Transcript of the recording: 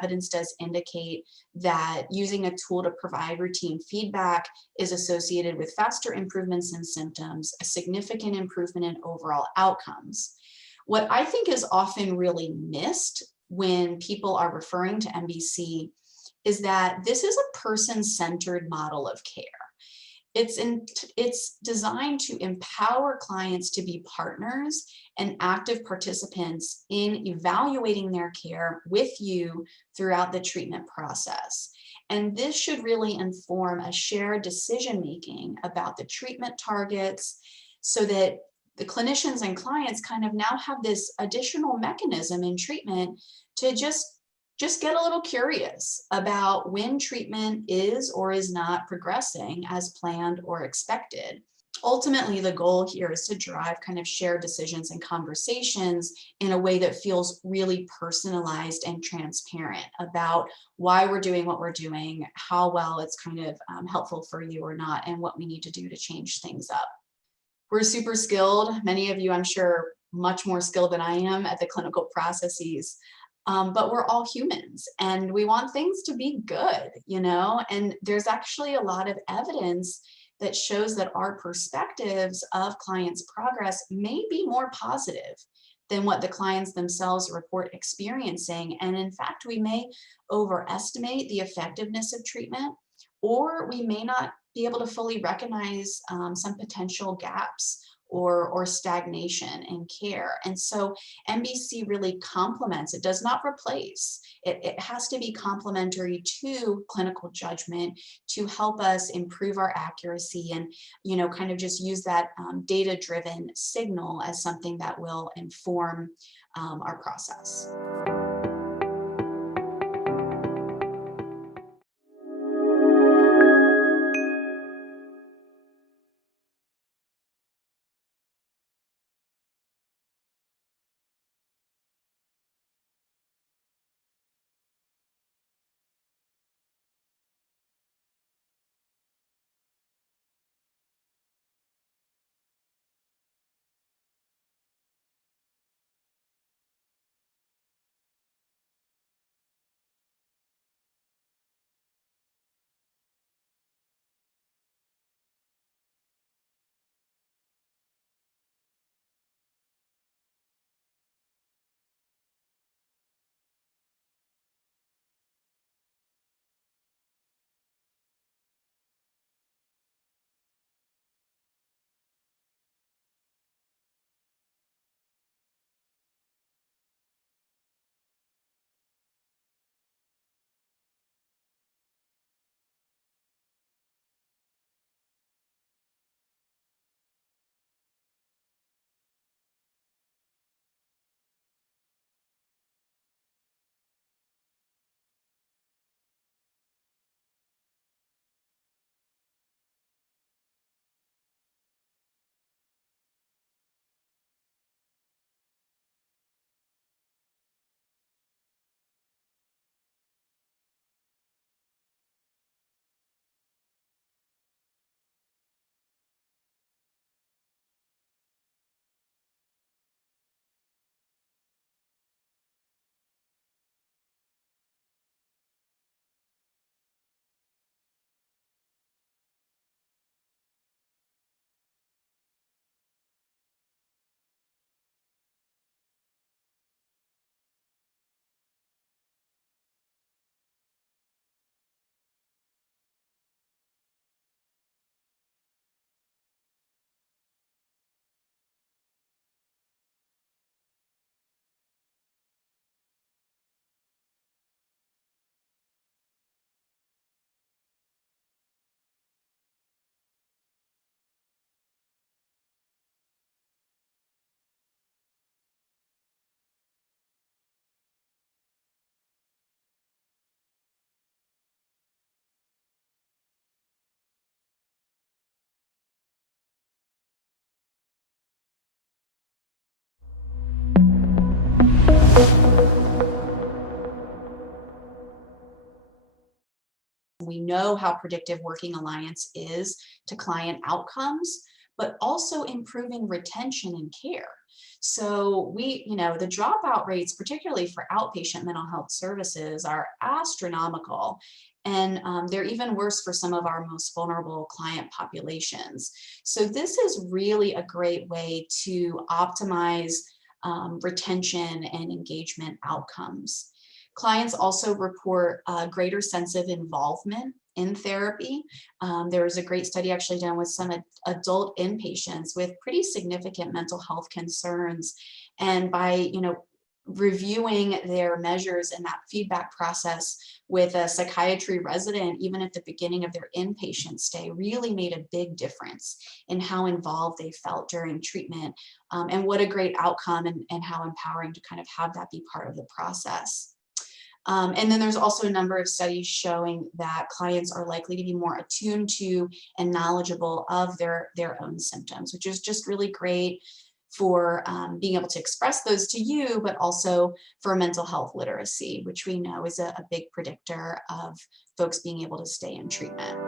evidence does indicate that using a tool to provide routine feedback is associated with faster improvements in symptoms, a significant improvement in overall outcomes. What I think is often really missed when people are referring to MBC is that this is a person-centered model of care. It's designed to empower clients to be partners and active participants in evaluating their care with you throughout the treatment process. And this should really inform a shared decision-making about the treatment targets so that the clinicians and clients kind of now have this additional mechanism in treatment to just get a little curious about when treatment is or is not progressing as planned or expected. Ultimately, the goal here is to drive kind of shared decisions and conversations in a way that feels really personalized and transparent about why we're doing what we're doing, how well it's kind of helpful for you or not, and what we need to do to change things up. We're super skilled. Many of you, I'm sure, much more skilled than I am at the clinical processes. But we're all humans and we want things to be good, and there's actually a lot of evidence that shows that our perspectives of clients' progress may be more positive than what the clients themselves report experiencing. And in fact, we may overestimate the effectiveness of treatment, or we may not be able to fully recognize some potential gaps or stagnation in care. And so MBC really complements, it does not replace, it has to be complementary to clinical judgment to help us improve our accuracy and, kind of just use that data-driven signal as something that will inform our process. We know how predictive Working Alliance is to client outcomes, but also improving retention and care. So the dropout rates, particularly for outpatient mental health services, are astronomical. And they're even worse for some of our most vulnerable client populations. So this is really a great way to optimize retention and engagement outcomes. Clients also report a greater sense of involvement in therapy. There was a great study actually done with some adult inpatients with pretty significant mental health concerns. And by, reviewing their measures in that feedback process with a psychiatry resident, even at the beginning of their inpatient stay, really made a big difference in how involved they felt during treatment. And what a great outcome, and how empowering to kind of have that be part of the process. And then there's also a number of studies showing that clients are likely to be more attuned to and knowledgeable of their own symptoms, which is just really great for being able to express those to you, but also for mental health literacy, which we know is a big predictor of folks being able to stay in treatment.